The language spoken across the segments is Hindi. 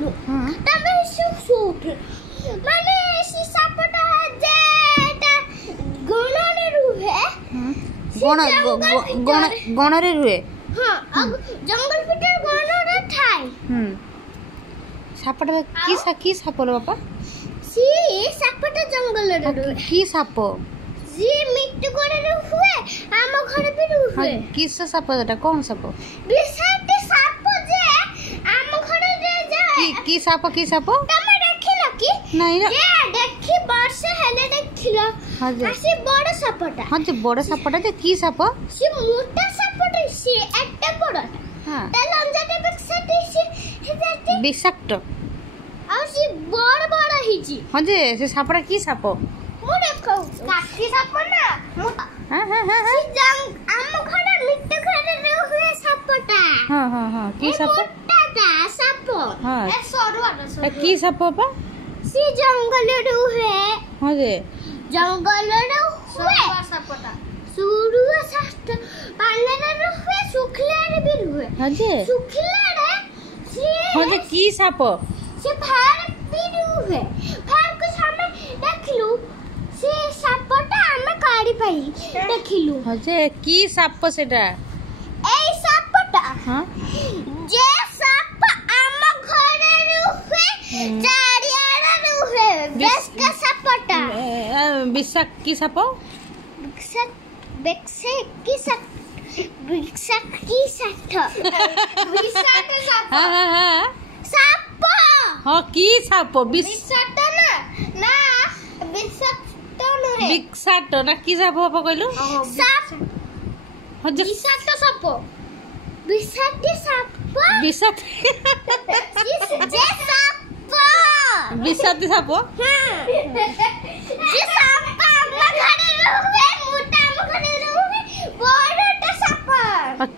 ଦେଖିଲୁ ତମେ ସୁଟ ମାନେ ସେ ସାପଟା ଯେଟା ଗଣରେ ରୁହେ ଗଣରେ ରୁହେ ହଁ ଜଙ୍ଗଲ ଭିତରେ ଗଣରେ ଥାଏ ସାପଟା କି ସାପ लो बापा सी सापटा जंगल रे की साप जी मिट्टू गोरे हुए आम घर भी हुए किस साप एटा कौन साप विषाक्त साप जे आम घर रे जाए की साप तमे देखिलो की नहीं रे ये देखि वर्ष हेले देखिलो आसी बड़ सापटा हां जे बड़ सापटा जे की साप सी मोटा सापटा सी एटा बड़ हां त लंजाटे विषाक्त आ सी बड़ हिची हां जे से सापटा की साप मु देखौ काठी साप ना हां हां हां सी जंग आम घर मिट्टू घर रे हुए सापटा हां की साप मोटा साप हां ए सरुआटा की साप बापा सी जंगल रे हुए हां जे जंगल रे हुए सापटा सुरुआ सास्ट पानी रे हुए सुखले रे भी हुए हां जे सुखले रे सी हां जे की साप से फार भी हुए फार कुछ हमें देखलु से सापटा हमें काढ़ी पाई देखलु हां जे की साप सेटा ए सापटा हां जे साप आम घरे रुहे चारियारा रुहे बेसका सापटा विषाक्त की साप विषाक्त की साप हां हां साप हां की साप विषाक्त ना विषाक्त नहे विषाक्त ना की साप बापा कहलु साप हां जे विषाक्त साप विषाक्त विषाक्त जे साप विषाक्त साप जे साप आम घरे रहवे मोटा आम घरे रहवे बड़टा साप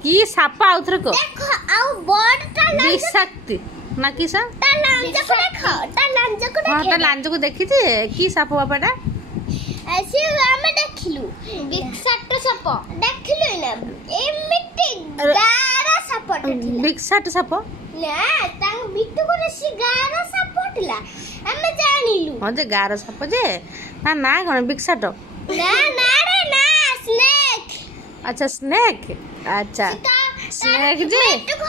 की साप आउथर को देखो आउ बड़टा विषाक्त ना की सा ता लांज को देखो ता लांज को हां ता लांज को देखि थी की साप बापाटा ऐसे हम देखलु विषाक्त साप देखलु ना एमिति गारा सापटा विषाक्त साप ना तांग बिट्टू को सी गारा सापटला हम जानिलु हां जे गारा साप जे ना कोन विषाक्त ना रे ना स्नेक अच्छा स्नेक अच्छा स्नेक जे बिट्टू को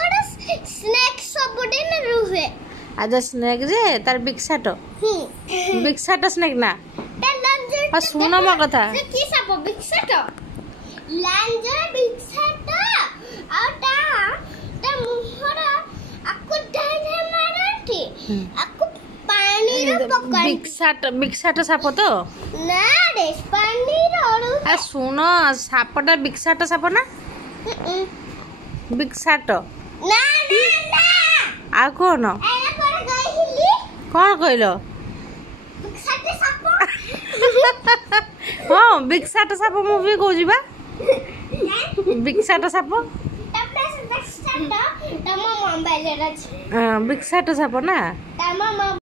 स्नेक सब दिन रुहे अच्छा स्नेक जे तार विषाक्त विषाक्त स्नेक ना आ सुनो म कथा से की साप विषाक्त लांजर विषाक्त आ ता मुहरा आकु डाइने मारती आकु पानी रो पकड़ विषाक्त साप तो ना रे पानी रो आ सुनो सापटा विषाक्त साप ना विषाक्त ना आ कोन ए पर गइली कोन कहलो विषाक्त साप हां विषाक्त साप मु भी कहू जीबा विषाक्त साप तम मोबाइल रे विषाक्त साप ना तम